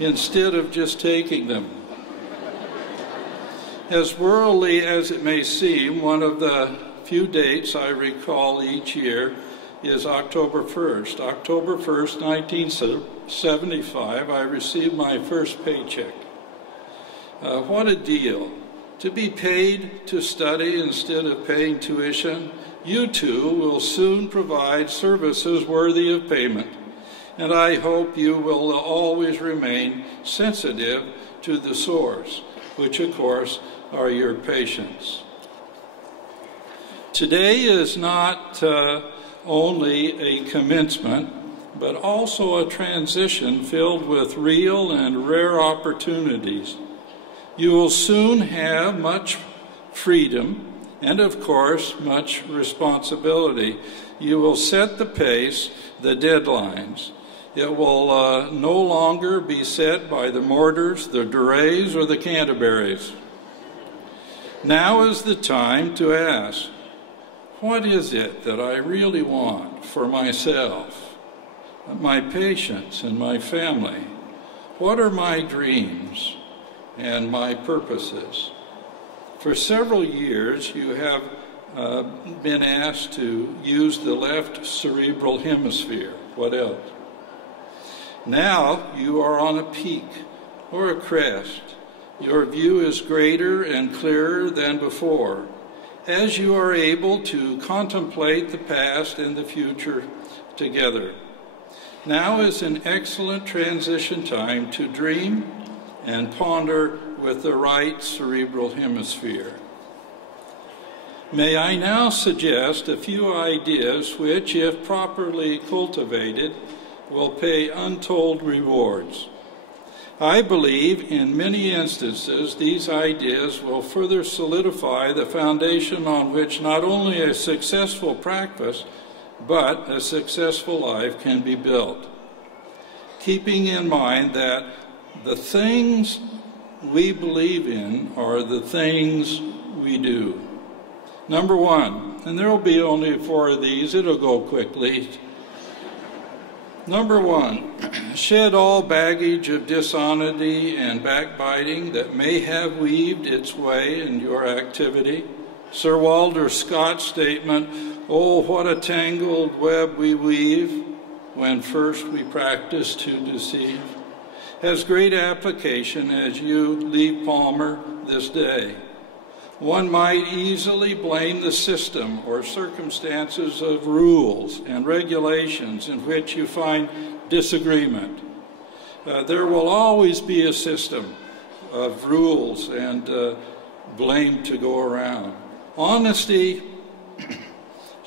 instead of just taking them. As worldly as it may seem, one of the few dates I recall each year is October 1st. October 1st, 1975, I received my first paycheck. What a deal. To be paid to study instead of paying tuition. You too will soon provide services worthy of payment. And I hope you will always remain sensitive to the source, which of course are your patients. Today is not only a commencement, but also a transition filled with real and rare opportunities. You will soon have much freedom and, of course, much responsibility. You will set the pace, the deadlines. It will no longer be set by the Mortars, the Durays, or the Canterburys. Now is the time to ask, what is it that I really want for myself, my patients, and my family? What are my dreams and my purposes? For several years, you have been asked to use the left cerebral hemisphere. What else? Now you are on a peak or a crest. Your view is greater and clearer than before, as you are able to contemplate the past and the future together. Now is an excellent transition time to dream and ponder with the right cerebral hemisphere. May I now suggest a few ideas which, if properly cultivated, will pay untold rewards. I believe in many instances these ideas will further solidify the foundation on which not only a successful practice, but a successful life can be built. Keeping in mind that the things we believe in are the things we do. Number one, and there will be only 4 of these, it'll go quickly. Number one, shed all baggage of dishonesty and backbiting that may have weaved its way in your activity. Sir Walter Scott's statement, "Oh, what a tangled web we weave when first we practice to deceive," has great application as you leave Palmer this day. One might easily blame the system or circumstances of rules and regulations in which you find disagreement. There will always be a system of rules and blame to go around. Honesty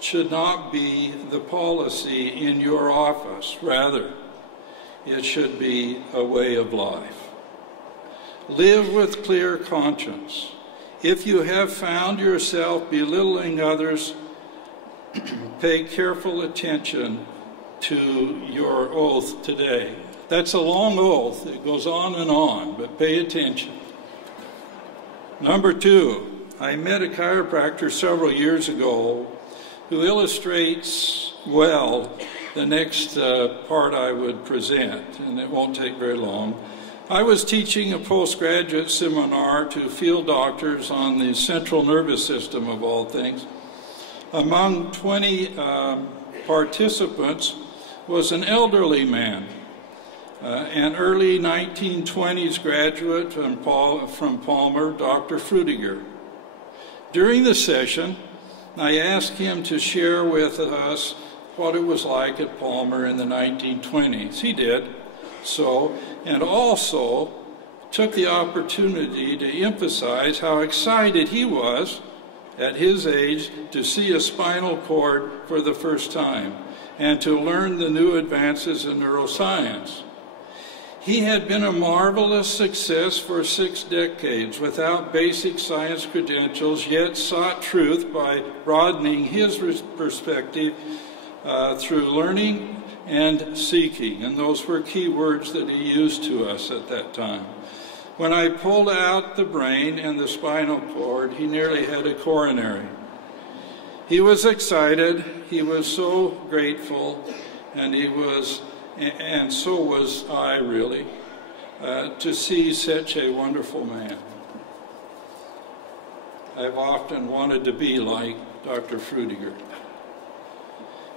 should not be the policy in your office. Rather, it should be a way of life. Live with clear conscience. If you have found yourself belittling others, pay careful attention to your oath today. That's a long oath. It goes on, but pay attention. Number 2, I met a chiropractor several years ago who illustrates well the next part I would present, and it won't take very long. I was teaching a postgraduate seminar to field doctors on the central nervous system, of all things. Among 20 participants was an elderly man, an early 1920s graduate from Palmer, Dr. Frutiger. During the session, I asked him to share with us what it was like at Palmer in the 1920s. He did so, and also took the opportunity to emphasize how excited he was at his age to see a spinal cord for the first time and to learn the new advances in neuroscience. He had been a marvelous success for 6 decades without basic science credentials, yet sought truth by broadening his perspective through learning and seeking, and those were key words that he used to us at that time. When I pulled out the brain and the spinal cord, he nearly had a coronary. He was excited, he was so grateful, and so was I, really. to see such a wonderful man. I've often wanted to be like Dr. Frutiger.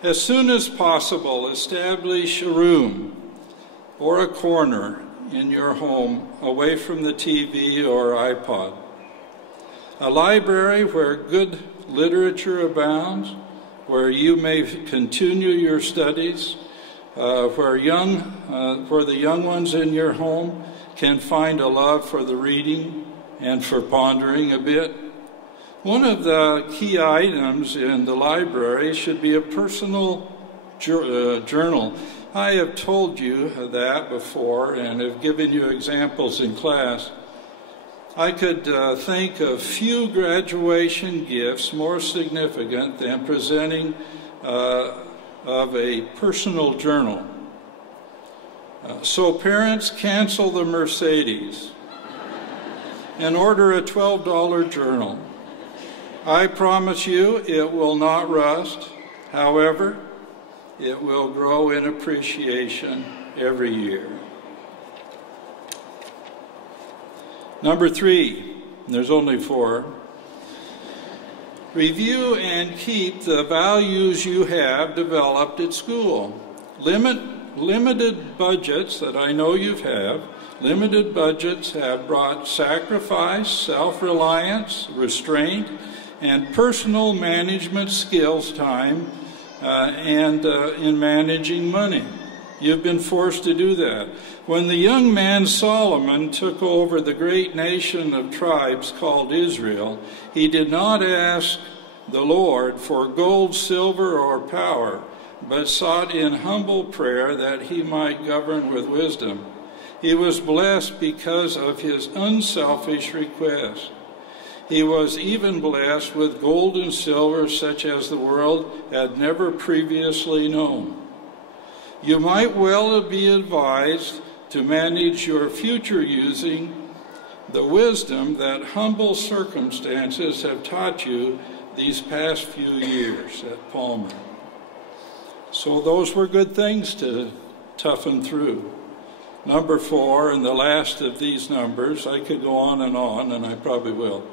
As soon as possible, establish a room or a corner in your home away from the TV or iPod. A library where good literature abounds, where you may continue your studies, where the young ones in your home can find a love for the reading and for pondering a bit. One of the key items in the library should be a personal journal. I have told you that before and have given you examples in class. I could think of few graduation gifts more significant than presenting of a personal journal. So parents, cancel the Mercedes and order a $12 journal. I promise you it will not rust. However, it will grow in appreciation every year. Number 3, there's only 4. Review and keep the values you have developed at school. Limited budgets that I know you have. Limited budgets have brought sacrifice, self-reliance, restraint, and personal management skills time in managing money. You've been forced to do that. When the young man Solomon took over the great nation of tribes called Israel, he did not ask the Lord for gold, silver, or power, but sought in humble prayer that he might govern with wisdom. He was blessed because of his unselfish request. He was even blessed with gold and silver such as the world had never previously known. You might well be advised to manage your future using the wisdom that humble circumstances have taught you these past few years at Palmer. So those were good things to toughen through. Number 4, and the last of these numbers, I could go on, and I probably will.